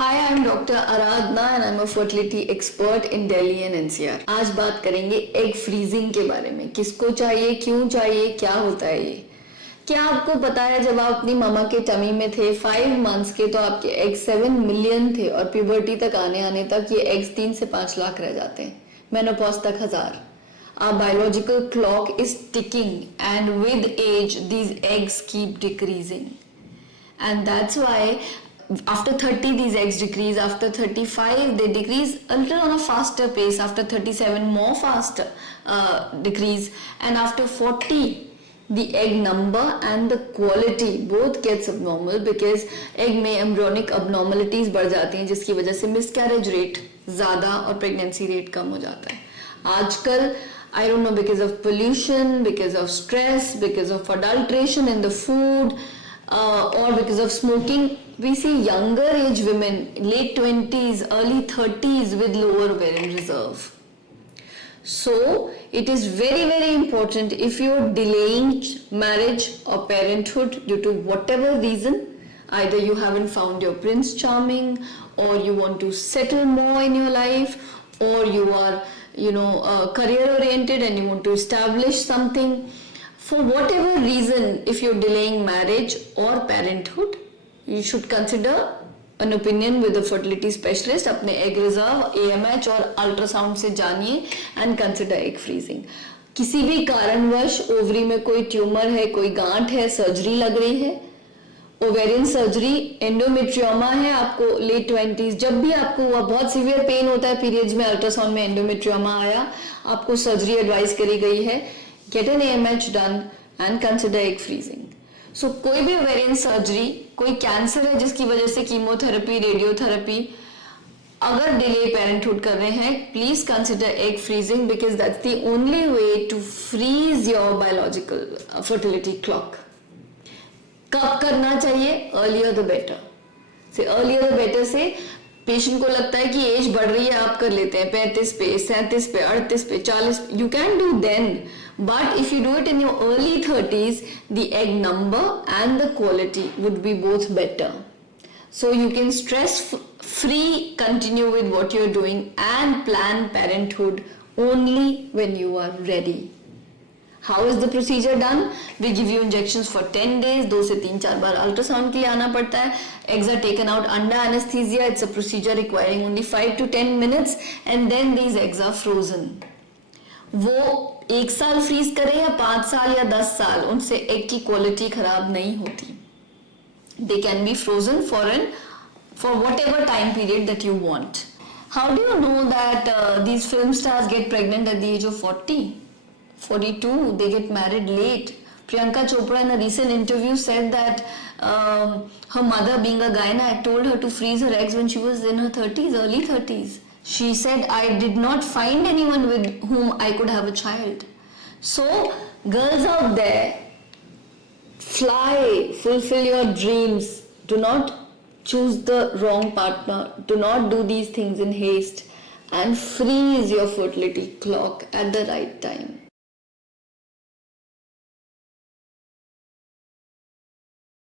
Hi, I'm Dr. Aradhna and I'm a fertility expert in Delhi and NCR. आज बात करेंगे egg freezing के बारे में। किसको चाहिए, क्यों चाहिए, क्या होता है ये। क्या आपको पता है जब आप अपनी मामा के टमी में थे 5 मंथ्स के तो आपके एग 7 मिलियन थे और प्यूबर्टी तक आने तक ये एग्स 3 से 5 लाख रह जाते हैं, मेनोपॉज तक 1000। Our biological clock is ticking and with age these eggs keep decreasing. And that's why after 30 these eggs decrease, after 35 they decrease a little on a faster pace, after 37 more faster decrease, and after 40 the egg number and the quality both gets abnormal because egg में embryonic abnormalities बढ़ जाती हैं जिसकी वजह से miscarriage rate ज़्यादा और pregnancy rate कम हो जाता है। आजकल I don't know, because of pollution, because of stress, because of adulteration in the food, or because of smoking, we see younger age women, late 20s, early 30s with lower ovarian reserve. So it is very, very important if you are delaying marriage or parenthood due to whatever reason, either you haven't found your prince charming, or you want to settle more in your life, or you are career oriented and you want to establish something. For whatever reason, if you're delaying marriage or parenthood, you should consider an opinion with a fertility specialist. अपने egg reserve, AMH और ultrasound से जानिए and consider egg freezing. किसी भी कारणवश ovary में कोई tumour है, कोई गांठ है, सर्जरी लग रही है, ओवेरियन सर्जरी, एंडोमेट्रियोमा है आपको लेट 20s, जब भी आपको हुआ बहुत सीवियर पेन होता है पीरियड्स में, अल्ट्रासाउंड में एंडोमेट्रियोमा आया, आपको सर्जरी एडवाइस करी गई है, get an AMH done and consider egg freezing. So कोई भी ओवेरियन सर्जरी, कोई कैंसर है जिसकी वजह से कीमोथेरेपी, रेडियोथेरेपी, अगर डिले पेरेंटहुड कर रहे हैं, please consider egg freezing because that's the only way to freeze your biological fertility clock. कब करना चाहिए? Earlier the better. से अर्लियर द बेटर से पेशेंट को लगता है कि एज बढ़ रही है, आप कर लेते हैं 35 पे, 37 पे, 38 पे, 40, you can do then, but if you do it in your early 30s the egg number and the quality would be both better. So you can stress free continue with what you're doing and plan parenthood only when you are ready. How is the procedure done? We give you injections for 10 days, 2 से 3-4 बार ultrasound के लिए आना पड़ता है. Eggs are taken out under anesthesia. It's a procedure requiring only 5 to 10 minutes and then these eggs are frozen. वो 1 साल freeze करें या 5 साल या 10 साल, उनसे एग की क्वालिटी खराब नहीं होती. They can be frozen for whatever time period that you want. How do you know that these film stars get pregnant at the age of 40? 42, they get married late. Priyanka Chopra in a recent interview said that her mother, being a gynaec, told her to freeze her eggs when she was in her 30s, early 30s. She said, I did not find anyone with whom I could have a child. So, girls out there, fly, fulfill your dreams. Do not choose the wrong partner. Do not do these things in haste and freeze your fertility clock at the right time.